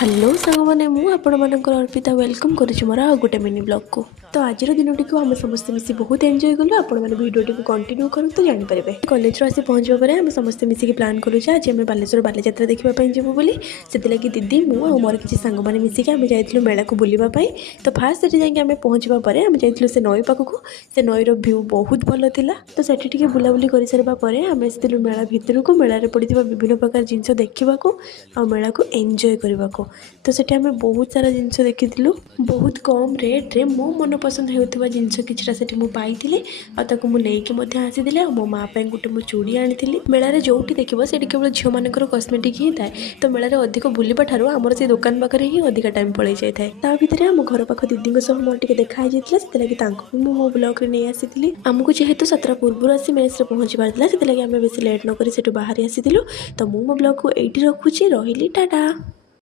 Hello सांगने मुझे Arpita welcome करुँच मोर आ गोटे mini blog को। तो आज दिनटी को आम समस्त मिसी बहुत एंजॉय कलु। आपण भिडियो को कंटिन्यू करूँ तो जानीपारे। कॉलेज आसी पहुँचा पर आम समस्त मिसिक प्लान करूँ आज आम बालेश्वर बालीजात्रा देखा जीवु बोली। से दीदी मु मोर किसी सांग मैंने मिसिक आम जाइलु मेला को बुलावाई। तो फास्ट से जाइए पहुँचा पर आम जाइलु से नई पाखक। से नईर भ्यू बहुत भल था। तो से बुलाबुली कर सारा आम आसलु मेला भितर को। मेल पड़ा विभिन्न प्रकार जिनस देखा आ मेला को एंजॉय करने को। तो सेठी आम बहुत सारा जिनस देखीलु। बहुत कम रेट्रे मो मन पसंद होता जिनस किसी से पाई मुझे आसी मो माँ गोटे मो चूड़ी आनी। मेलार जो देखो से केवल झील मान कस्मेटिक ही थाए। तो मेलार अधिक बुलवा ठार आमर से दुकान पाखे ही अधिक टाइम पड़े जाए। ता भितर आम घर पाख दीदी सह मोर टे देखा से मो ब्लॉग नहीं आसी। आमको जेहेतु 7 पूर्व आसी मेस पहुँची पार्ला से बेस लेट नक बाहर आसी। तो मो ब्लॉग को ये रखुची। रही टाटा।